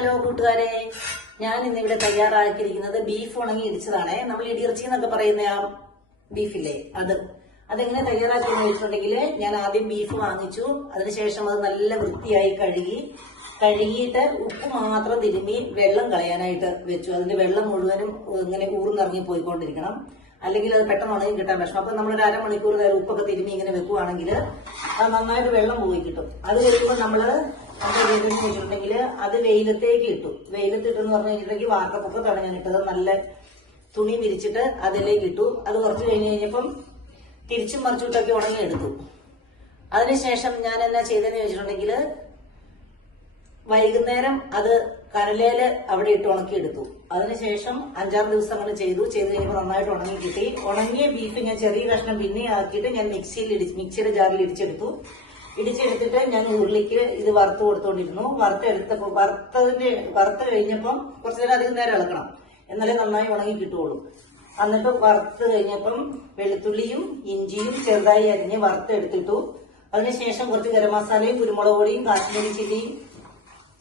Hello കൂട്ടുകാരെ, ഞാൻ ഇന്നിവിടെ തയ്യാറാക്കിയിരിക്കുന്നത് ബീഫ് ഉണങ്ങി ഇടിച്ചതാണ്. നമ്മൾ ഇടിയിറച്ചി എന്നൊക്കെ പറയുന്ന ആ ബീഫില്ലേ, അതെങ്ങനെ തയ്യാറാക്കിയെന്ന് വെച്ചിട്ടുണ്ടെങ്കിൽ, ഞാൻ ആദ്യം ബീഫ് വാങ്ങിച്ചു. അതിനുശേഷം അത് നല്ല വൃത്തിയായി കഴുകിയിട്ട് ഉപ്പ് മാത്രം തിരുമ്മി വെള്ളം കളയാനായിട്ട് വെച്ചു. അതിന്റെ വെള്ളം മുഴുവനും ഇങ്ങനെ ഊർന്നിറങ്ങി പോയിക്കൊണ്ടിരിക്കണം, അല്ലെങ്കിൽ അത് പെട്ടെന്ന് ഉണങ്ങി കിട്ടാൻ വിഷമം. അപ്പൊ നമ്മളൊരു അരമണിക്കൂർ നേരം ഉപ്പൊക്കെ തിരുമ്മി ഇങ്ങനെ വെക്കുവാണെങ്കിൽ അത് നന്നായിട്ട് വെള്ളം പോയി കിട്ടും. അത് കഴിയുമ്പോൾ നമ്മള് എന്താ ചെയ്തെന്ന് വെച്ചിട്ടുണ്ടെങ്കിൽ അത് വെയിലത്തേക്ക് ഇട്ടു. വെയിലത്തിട്ടെന്ന് പറഞ്ഞു കഴിഞ്ഞിട്ടുണ്ടെങ്കിൽ വാർക്കപ്പൊക്കത്താണ് ഞാൻ ഇട്ടത്. നല്ല തുണി വിരിച്ചിട്ട് അതിലേക്ക് ഇട്ടു. അത് കുറച്ച് കഴിഞ്ഞപ്പം തിരിച്ചും മറിച്ചിട്ടൊക്കെ ഉണങ്ങിയെടുത്തു. അതിനുശേഷം ഞാൻ എന്നാ ചെയ്തെന്ന് വെച്ചിട്ടുണ്ടെങ്കിൽ വൈകുന്നേരം അത് കനലേല് അവിടെ ഇട്ട് ഉണക്കിയെടുത്തു. അതിനുശേഷം 5-6 ദിവസം അങ്ങനെ ചെയ്ത് കഴിയുമ്പോൾ നന്നായിട്ട് ഉണങ്ങി കിട്ടി. ഉണങ്ങിയ ബീഫ് ഞാൻ ചെറിയ കഷ്ണം പിന്നെ ആക്കിയിട്ട് ഞാൻ മിക്സിയുടെ ജാറിൽ ഇടിച്ചെടുത്തിട്ട് ഞാൻ ഉരുളിക്ക് ഇത് വറുത്ത് കൊടുത്തോണ്ടിരുന്നു. വറുത്ത് കഴിഞ്ഞപ്പം കുറച്ചു നേരം അധികം നേരം ഇളക്കണം, എന്നാലേ നന്നായി ഉണങ്ങി കിട്ടുള്ളൂ. എന്നിട്ട് വറുത്ത് കഴിഞ്ഞപ്പം വെളുത്തുള്ളിയും ഇഞ്ചിയും ചെറുതായി അരിഞ്ഞ് വറുത്തെടുത്തിട്ടു. അതിനുശേഷം കുറച്ച് ഗരം മസാലയും കുരുമുളക് പൊടിയും കാശ്മീരി ചില്ലിയും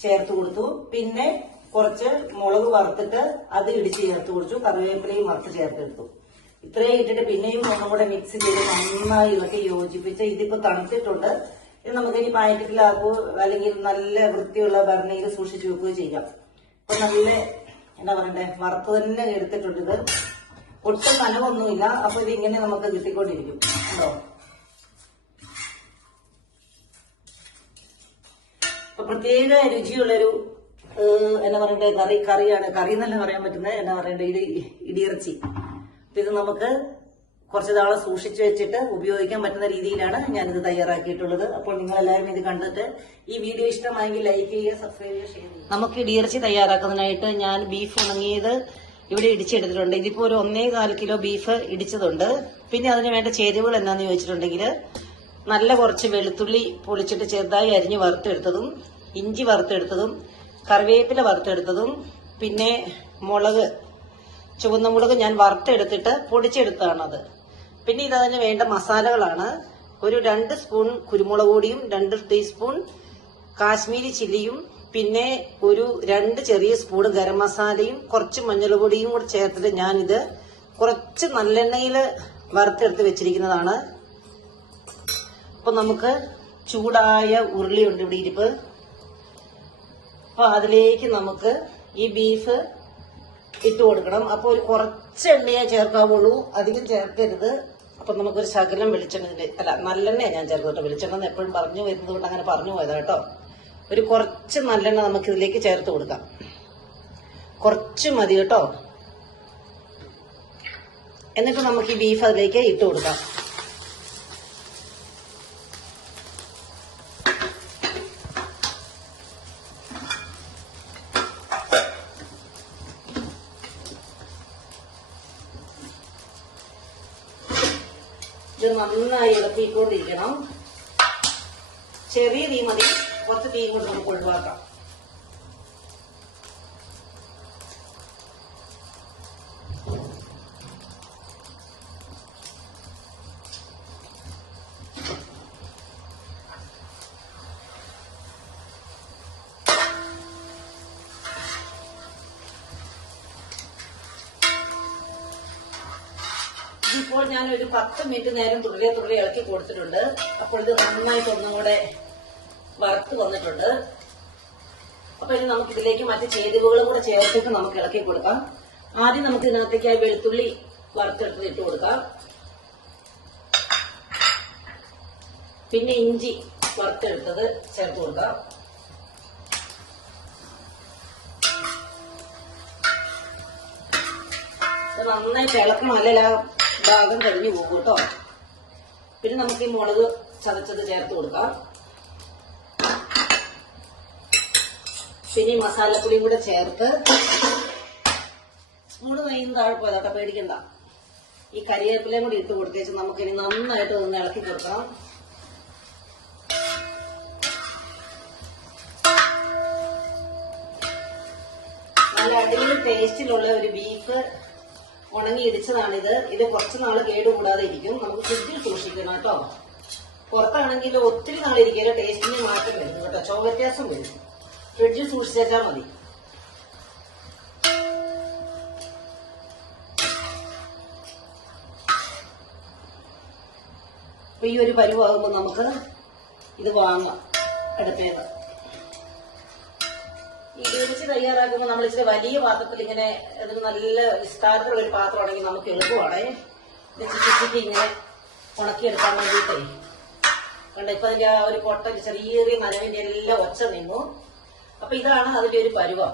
ചേർത്ത് കൊടുത്തു. പിന്നെ കുറച്ച് മുളക് വറുത്തിട്ട് അത് ഇടിച്ച് ചേർത്ത് കൊടുത്തു. കറിവേപ്പിലയും വറുത്ത് ചേർത്തെടുത്തു. ഇത്രയും ഇട്ടിട്ട് പിന്നെയും ഒന്നും കൂടെ മിക്സ് ചെയ്ത് നന്നായി ഇളക്കി യോജിപ്പിച്ച് ഇതിപ്പോ തണുത്തിട്ടുണ്ട്. ഇത് നമുക്കിനി പാക്കറ്റിലാക്കോ അല്ലെങ്കിൽ നല്ല വൃത്തിയുള്ള ഭരണിയിൽ സൂക്ഷിച്ചു വെക്കുകയോ ചെയ്യാം. ഇപ്പൊ നല്ല എന്താ പറയണ്ടേ, വറുത്ത് തന്നെ എടുത്തിട്ടുണ്ട്. ഇത് ഒട്ടും നനവൊന്നുമില്ല. അപ്പൊ ഇത് ഇങ്ങനെ നമുക്ക് കിട്ടിക്കൊണ്ടിരിക്കും. ഉണ്ടോ? അപ്പൊ പ്രത്യേക രുചിയുള്ളൊരു എന്നാ പറയണ്ടേ കറിയാണ്. കറി എന്നല്ല പറയാൻ പറ്റുന്നത്, എന്നാ പറയണ്ടേ, ഇടിയിറച്ചി. അപ്പൊ ഇത് നമുക്ക് കുറച്ച് നാളെ സൂക്ഷിച്ചു വെച്ചിട്ട് ഉപയോഗിക്കാൻ പറ്റുന്ന രീതിയിലാണ് ഞാനിത് തയ്യാറാക്കിയിട്ടുള്ളത്. അപ്പോൾ നിങ്ങളെല്ലാവരും ഇത് കണ്ടിട്ട് ഈ വീഡിയോ ഇഷ്ടമായെങ്കിൽ ലൈക്ക് ചെയ്യുക, സബ്സ്ക്രൈബ് ചെയ്യുക, ഷെയർ ചെയ്യുക. നമുക്ക് ഇടിയിറച്ചി തയ്യാറാക്കുന്നതിനായിട്ട് ഞാൻ ബീഫ് ഉണങ്ങിയത് ഇവിടെ ഇടിച്ചെടുത്തിട്ടുണ്ട്. ഇതിപ്പോ ഒരു 1.25 കിലോ ബീഫ് ഇടിച്ചതുണ്ട്. പിന്നെ അതിന് വേണ്ട ചേരുവകൾ എന്നാന്ന് ചോദിച്ചിട്ടുണ്ടെങ്കിൽ, നല്ല കുറച്ച് വെളുത്തുള്ളി പൊളിച്ചിട്ട് ചെറുതായി അരിഞ്ഞ് വറുത്തെടുത്തതും, ഇഞ്ചി വറുത്തെടുത്തതും, കറിവേപ്പില വറുത്തെടുത്തതും, പിന്നെ ചുവന്ന മുളക് ഞാൻ വറുത്തെടുത്തിട്ട് പൊടിച്ചെടുത്തതാണത്. പിന്നെ ഇതിന് വേണ്ട മസാലകളാണ്: ഒരു 2 സ്പൂൺ കുരുമുളക് പൊടിയും 2 ടീസ്പൂൺ കാശ്മീരി ചില്ലിയും, പിന്നെ ഒരു 2 ചെറിയ സ്പൂൺ ഗരം മസാലയും കുറച്ച് മഞ്ഞൾപ്പൊടിയും കൂടെ ചേർത്തിട്ട് ഞാനിത് കുറച്ച് നല്ലെണ്ണയിൽ വറുത്തെടുത്ത് വെച്ചിരിക്കുന്നതാണ്. അപ്പൊ നമുക്ക് ചൂടായ ഉരുളിയുണ്ട് ഇവിടെ ഇരിപ്പ്. അപ്പൊ അതിലേക്ക് നമുക്ക് ഈ ബീഫ് ഇട്ട് കൊടുക്കണം. അപ്പൊ ഒരു കുറച്ച് എണ്ണയെ ചേർക്കാവുള്ളൂ, അധികം ചേർക്കരുത്. അപ്പൊ നമുക്കൊരു ശകലം നല്ലെണ്ണയാണ് ഞാൻ ചേർത്തോട്ടെ. വെളിച്ചെണ്ണ എപ്പോഴും പറഞ്ഞു വരുന്നത് കൊണ്ട് അങ്ങനെ പറഞ്ഞു പോയതാ കേട്ടോ. ഒരു കുറച്ച് നല്ലെണ്ണ നമുക്ക് ഇതിലേക്ക് ചേർത്ത് കൊടുക്കാം. കുറച്ച് മതി കേട്ടോ. എന്നിട്ട് നമുക്ക് ഈ ബീഫ് അതിലേക്ക് ഇട്ട് കൊടുക്കാം. ഇത് നന്നായി ഇളക്കിക്കൊണ്ടിരിക്കണം. ചെറിയ തീ മതി, കുറച്ച് തീ കൊണ്ട് നമുക്ക് ഒഴിവാക്കാം. ഇപ്പോൾ ഞാൻ ഒരു 10 മിനിറ്റ് നേരം തുടരെ ഇളക്കി കൊടുത്തിട്ടുണ്ട്. അപ്പോൾ ഇത് നന്നായിട്ട് ഒന്നും കൂടെ വറുത്ത് വന്നിട്ടുണ്ട്. അപ്പൊ ഇനി നമുക്ക് ഇതിലേക്ക് മറ്റ് ചേരുവകളും കൂടെ ചേർത്തിട്ട് നമുക്ക് ഇളക്കി കൊടുക്കാം. ആദ്യം നമുക്ക് ഇതിനകത്തേക്ക് വെളുത്തുള്ളി വറുത്തെടുത്ത് ഇട്ട് കൊടുക്കാം. പിന്നെ ഇഞ്ചി വറുത്തെടുത്തത് ചേർത്ത് കൊടുക്കാം. നന്നായിട്ട് ഇളക്കണം, അല്ലെങ്കിൽ ആ ഭാഗം കരിഞ്ഞു പോകും കേട്ടോ. പിന്നെ നമുക്ക് ഈ മുളക് ചതച്ചത് ചേർത്ത് കൊടുക്കാം. പിന്നെ ഈ മസാലപ്പൊടിയും കൂടെ ചേർത്ത് സ്പൂണ് നെയ്യും താഴെ പോയതാട്ടോ, പേടിക്കണ്ട. ഈ കരിവേപ്പിലയും കൂടി ഇട്ട് കൊടുത്തേച്ച് നമുക്കിനി നന്നായിട്ട് ഒന്ന് ഇളക്കി കൊടുക്കണം. നല്ല അടിപൊളി ടേസ്റ്റിലുള്ള ഒരു ബീഫ് ഉണങ്ങി ഇടിച്ചതാണിത്. ഇത് കുറച്ച് നാള് കേടുകൂടാതെ ഇരിക്കും. നമുക്ക് ഫ്രിഡ്ജിൽ സൂക്ഷിക്കണം കേട്ടോ. പുറത്താണെങ്കിൽ ഒത്തിരി നാളിരിക്കില്ല, ടേസ്റ്റിന് മാറ്റം വരും കേട്ടോ, ചുവ വ്യത്യാസം വരും. ഫ്രിഡ്ജിൽ സൂക്ഷിച്ചാൽ മതി. ഈ ഒരു പരുവാകുമ്പോൾ നമുക്ക് ഇത് വാങ്ങാം അടുപ്പേന്ന്. ഇത് വെച്ച് തയ്യാറാക്കുമ്പോൾ നമ്മൾ ഇച്ചിരി വലിയ പാത്രത്തിൽ ഇങ്ങനെ അതിന് നല്ല വിസ്താരത്തിലുള്ള ഒരു പാത്രമാണെങ്കിൽ നമുക്ക് എളുപ്പമാണ്. ഇത് ചിക്കി ഇങ്ങനെ ഉണക്കിയെടുക്കാൻ വേണ്ടിയിട്ടേ. കണ്ട ഇപ്പൊ അതിന്റെ ആ ഒരു പൊട്ടന്റെ ചെറിയ നനവിന്റെ എല്ലാം ഒച്ച നിന്നു. അപ്പൊ ഇതാണ് അതിന്റെ ഒരു പരുവം.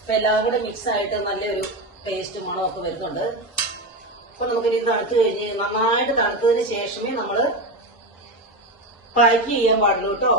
അപ്പൊ എല്ലാം കൂടെ മിക്സ് ആയിട്ട് നല്ലൊരു ടേസ്റ്റ് മണമൊക്കെ വരുന്നുണ്ട്. അപ്പൊ നമുക്കിനി ഇത് തണുത്ത് കഴിഞ്ഞ് നന്നായിട്ട് തണുത്തതിന് ശേഷമേ നമ്മള് പാക്ക് ചെയ്യാൻ പാടുള്ളൂ കേട്ടോ.